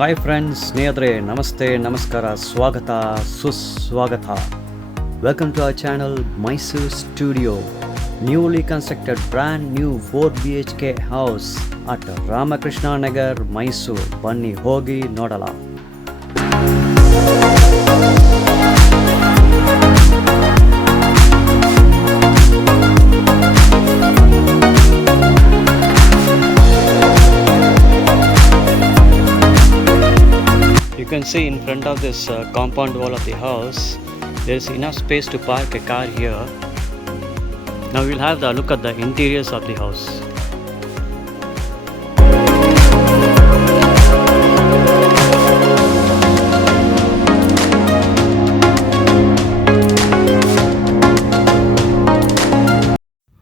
Hi friends, ಸ್ನೇಹಿತರೆ, ನಮಸ್ತೆ, ನಮಸ್ಕಾರ, ಸ್ವಾಗತ, ಸುಸ್ವಾಗತ. Welcome to our channel Mysore Studio. Newly constructed brand new 4 BHK house at Ramakrishna Nagar Mysore. ಬನ್ನಿ ಹೋಗಿ ನೋಡಲ. You can see in front of this compound wall of the house, there is enough space to park a car here. Now we'll have the look at the interiors of the house.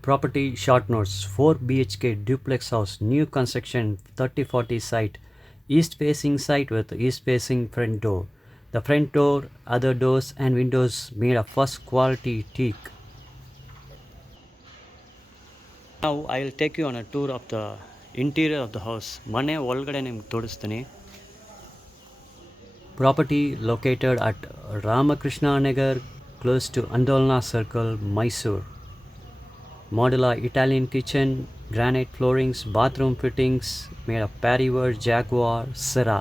Property short notes: 4 BHK duplex house, new construction, 30-40 site. East facing site with east facing front door. The front door, other doors and windows made of first quality teak. Now I will take you on a tour of the interior of the house. ಮನೆ ಒಳಗಡೆ ನಿಮಗೆ ತೋರಿಸ್ತೀನಿ. Property located at Ramakrishna Nagar, close to Andolana Circle, Mysore. Modular Italian kitchen, granite floorings, bathroom fittings made of Parryware, Jaguar Cera.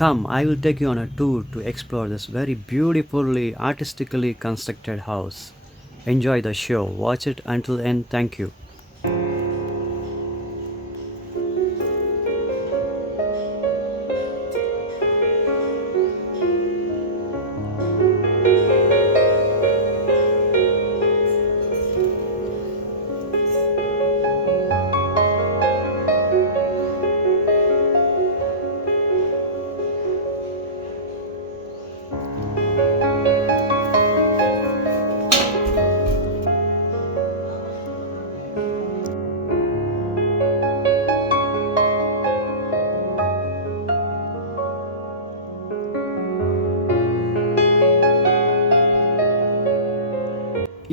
Come, I will take you on a tour to explore this very beautifully artistically constructed house. Enjoy the show. Watch it until end. Thank you.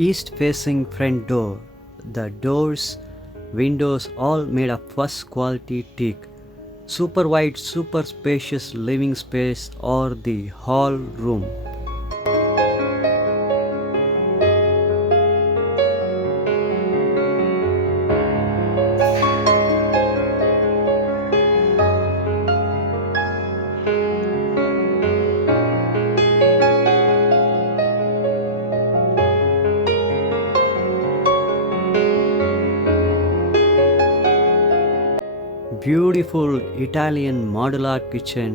East facing front door. The doors, windows all made of first quality teak. Super wide, super spacious living space or the hall room. Beautiful Italian Modular Kitchen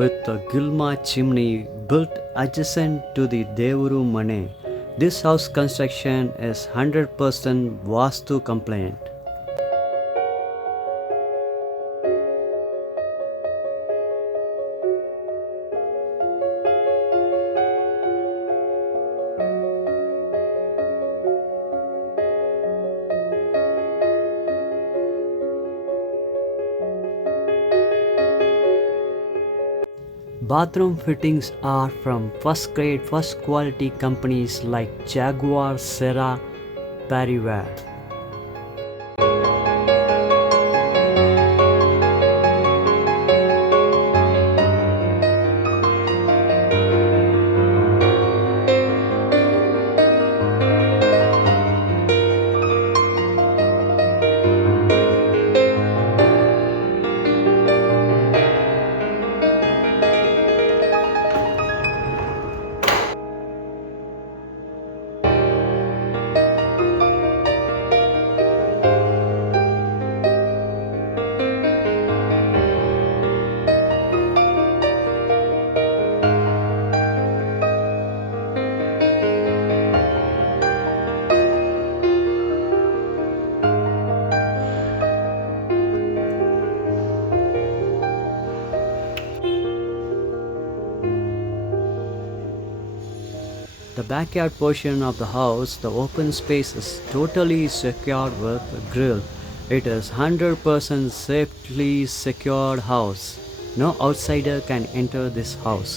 with a Gilma chimney built adjacent to the Devuru Mane. This house construction is 100% Vastu compliant. Bathroom fittings are from first grade, first quality companies like Jaguar Cera Parryware. The backyard portion of the house, the open space, is totally secured with a grill. It is 100% safely secured house. No outsider can enter this house.